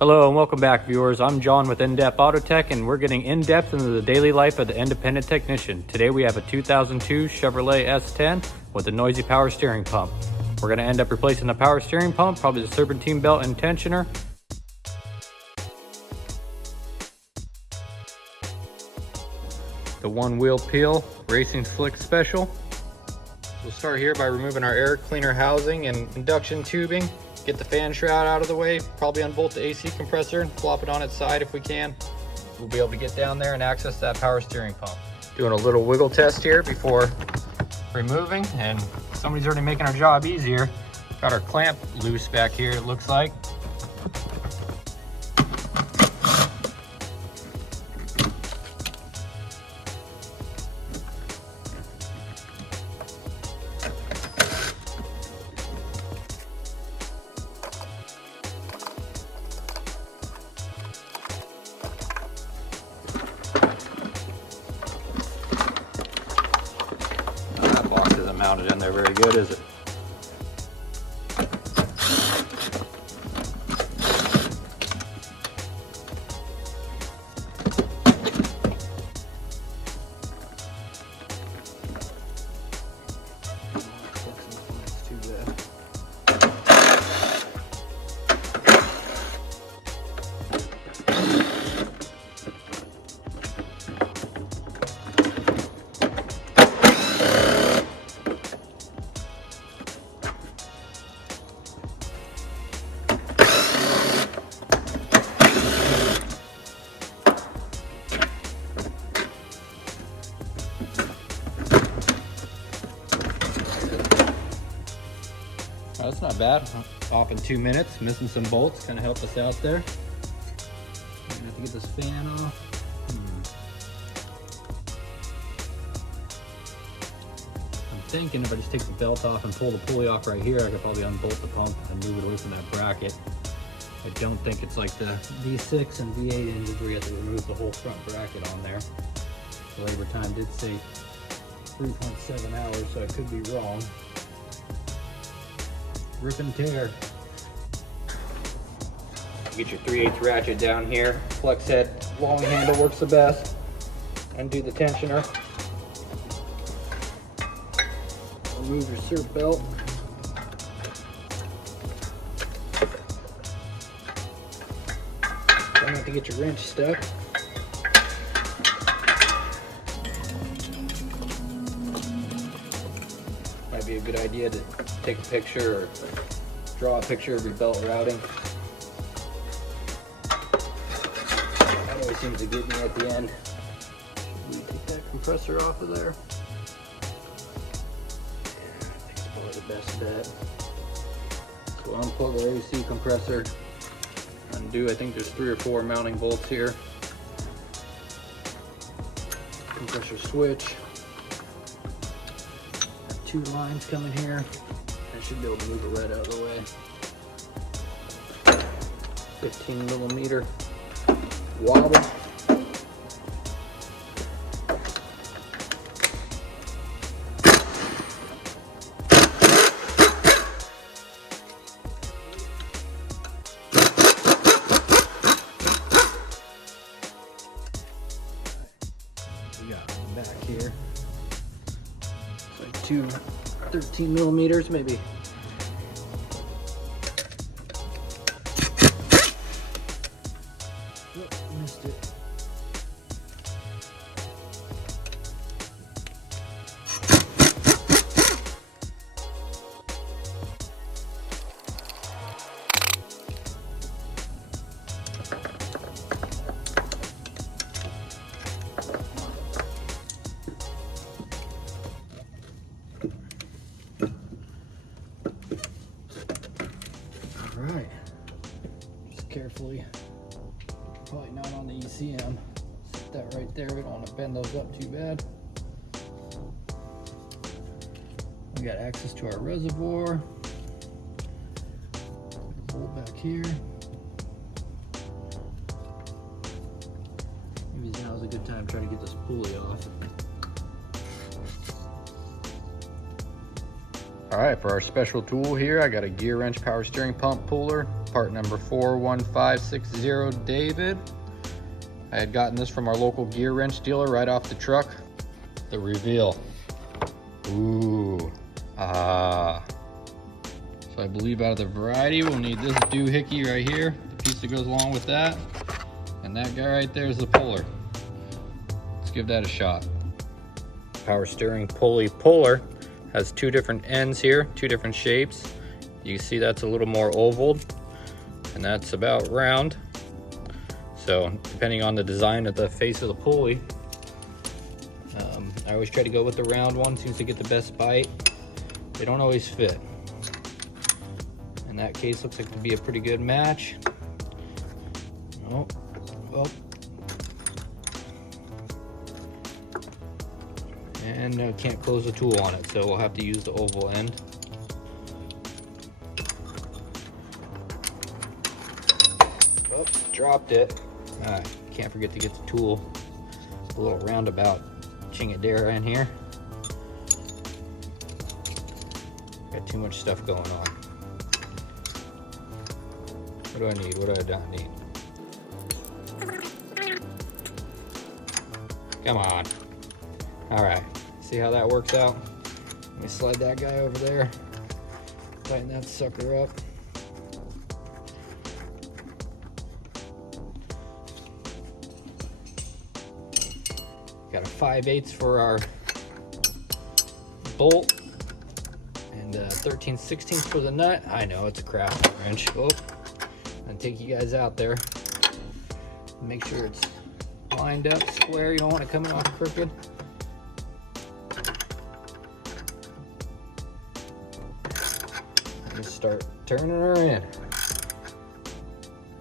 Hello and welcome back, viewers. I'm John with In-Depth Auto Tech, and we're getting in-depth into the daily life of the independent technician. Today we have a 2002 Chevrolet S10 with a noisy power steering pump. We're going to end up replacing the power steering pump, probably the serpentine belt and tensioner. The one wheel peel racing slick special. We'll start here by removing our air cleaner housing and induction tubing. Get the fan shroud out of the way, probably unbolt the AC compressor and flop it on its side if we can. We'll be able to get down there and access that power steering pump. Doing a little wiggle test here before removing, and somebody's already making our job easier. Got our clamp loose back here, it looks like. Mounted in there very good, is it? That's not bad. Off in 2 minutes, missing some bolts, kind of help us out there. I'm gonna have to get this fan off. I'm thinking if I just take the belt off and pull the pulley off right here, I could probably unbolt the pump and move it away from that bracket. I don't think it's like the V6 and V8 engines where you have to remove the whole front bracket on there. The labor time did say 3.7 hours, so I could be wrong. Rip and tear. Get your 3/8 ratchet down here. Flex head long handle works the best. Undo the tensioner. Remove your serp belt. Try not to get your wrench stuck. Might be a good idea to take a picture or draw a picture of your belt routing. That always seems to get me at the end. Should we take that compressor off of there? Yeah, I think it's probably the best bet. So unplug the AC compressor, undo, I think there's 3 or 4 mounting bolts here. Compressor switch. 2 lines coming here. I should be able to move it right out of the way. 15mm wobble. We got back here. It's like 2 13mm maybe. Oh, missed it. Alright, just carefully, probably not on the ECM, set that right there, we don't want to bend those up too bad. We got access to our reservoir, bolt back here. Maybe now's a good time to try to get this pulley off. All right, for our special tool here, I got a gear wrench power steering pump puller. Part number 41560 David. I had gotten this from our local gear wrench dealer right off the truck. The reveal. Ooh. Ah. So I believe out of the variety, we'll need this doohickey right here, the piece that goes along with that. And that guy right there is the puller. Let's give that a shot. Power steering pulley puller has two different ends here, two different shapes. You can see that's a little more oval, and that's about round. So depending on the design of the face of the pulley, I always try to go with the round one, seems to get the best bite. They don't always fit. In that case, looks like to be a pretty good match. Oh, well. And can't close the tool on it, so we'll have to use the oval end. Oh, dropped it. Can't forget to get the tool. A little roundabout chingadera in here. Got too much stuff going on. What do I need? What do I not need? Come on. All right, see how that works out? Let me slide that guy over there. Tighten that sucker up. Got a 5/8 for our bolt and 13/16 for the nut. I know it's a craft wrench. Oh, and take you guys out there. Make sure it's lined up square. You don't want it coming off crooked. And start turning her in.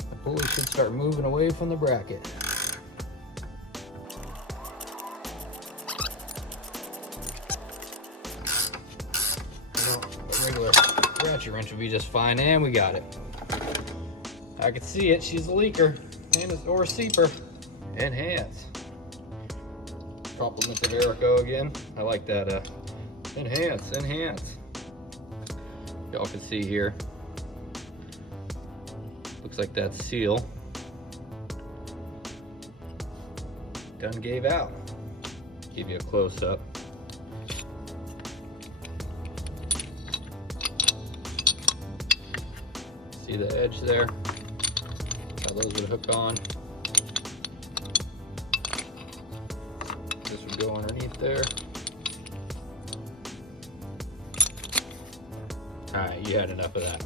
The pulley should start moving away from the bracket. A regular ratchet wrench would be just fine, and we got it. I can see it. She's a leaker or a seeper. Enhance. Compliment to Erico again. I like that. Enhance. Y'all can see here. Looks like that seal done gave out. Give you a close up. See the edge there? How those would hook on. This would go underneath there. Alright, you had enough of that.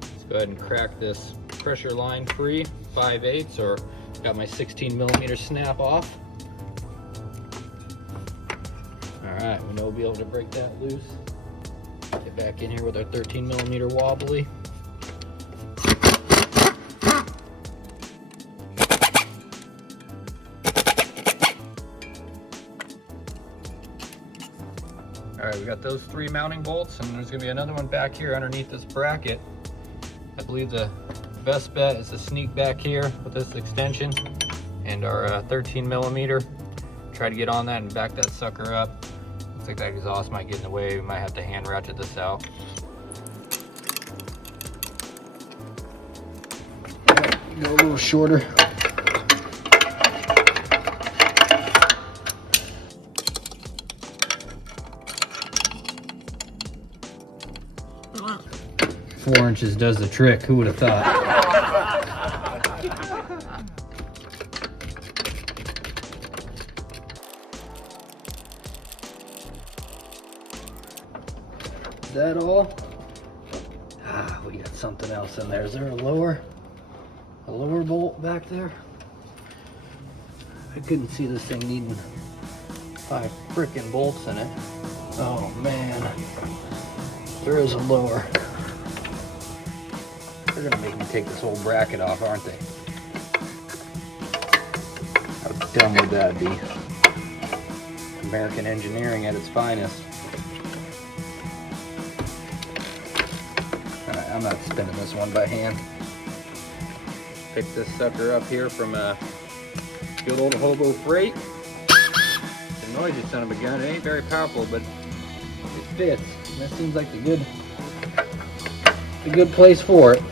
Let's go ahead and crack this pressure line free, 5/8, or got my 16mm snap off. Alright, we know we'll be able to break that loose. Get back in here with our 13mm wobbly. Alright, we got those 3 mounting bolts, and there's going to be another one back here underneath this bracket. I believe the best bet is to sneak back here with this extension and our 13mm. Try to get on that and back that sucker up. Looks like that exhaust might get in the way. We might have to hand ratchet this out. Go a little shorter. Four inches does the trick. Who would have thought? Is that all? We got something else in there. Is there a lower bolt back there? I couldn't see this thing needing 5 frickin' bolts in it. Oh man, there is a lower. They're gonna make me take this whole bracket off, aren't they? How dumb would that be? American engineering at its finest. Alright, I'm not spinning this one by hand. Pick this sucker up here from good old Hobo Freight. It's a noisy son of a gun. It ain't very powerful, but it fits. And that seems like the good place for it.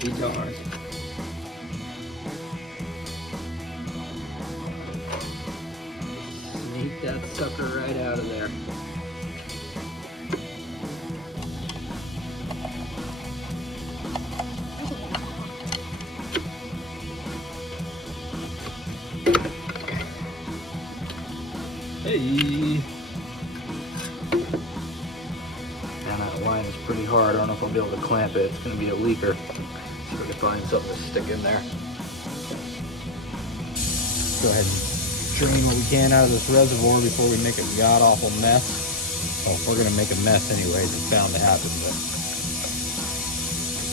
be darned. Sneak that sucker right out of there. Hey! And that line is pretty hard. I don't know if I'll be able to clamp it. It's going to be a leaker. See if I can find something to stick in there. Go ahead and drain what we can out of this reservoir before we make a god-awful mess. Well, we're going to make a mess anyways. It's bound to happen, but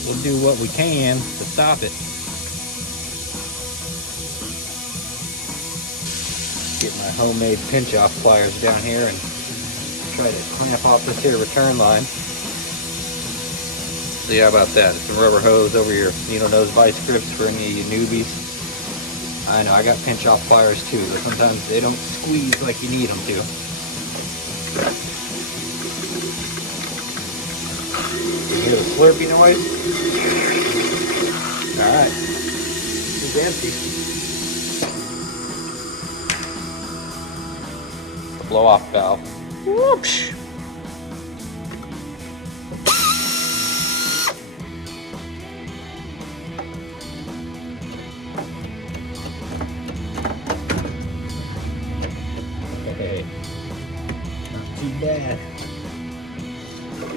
we'll do what we can to stop it. Get my homemade pinch-off pliers down here and try to clamp off this here return line. So yeah, how about that? Some rubber hose over your needle nose vice grips for any of you newbies. I know, I got pinch-off pliers too, but sometimes they don't squeeze like you need them to. You hear the slurpy noise? Alright, it's empty. Blow-off valve. Whoops! Hey, not too bad.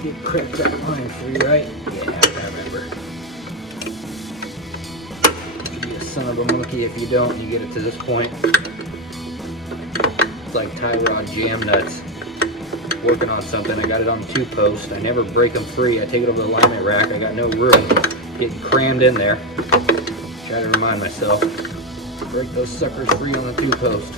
You crack that line free, right? Yeah, I remember. You'd be a son of a monkey if you don't. You get it to this point. It's like tie rod jam nuts. Working on something. I got it on 2-post. I never break them free. I take it over the alignment rack. I got no room. Getting crammed in there. Try to remind myself. Break those suckers free on the 2-post.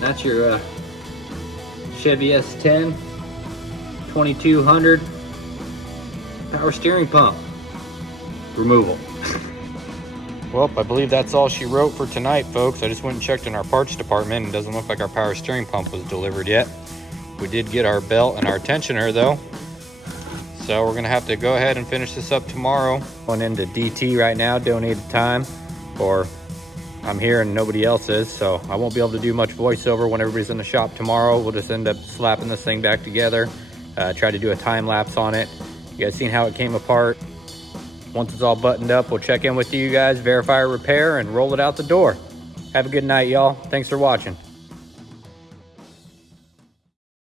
That's your Chevy S10 2200 power steering pump removal. Well, I believe that's all she wrote for tonight, folks. I just went and checked in our parts department and it doesn't look like our power steering pump was delivered yet. We did get our belt and our tensioner though. So we're gonna have to go ahead and finish this up tomorrow. Going into DT right now, donated time, or I'm here and nobody else is, so I won't be able to do much voiceover when everybody's in the shop tomorrow. We'll just end up slapping this thing back together, try to do a time lapse on it. You guys seen how it came apart? Once it's all buttoned up, we'll check in with you guys, verify a repair, and roll it out the door. Have a good night, y'all. Thanks for watching.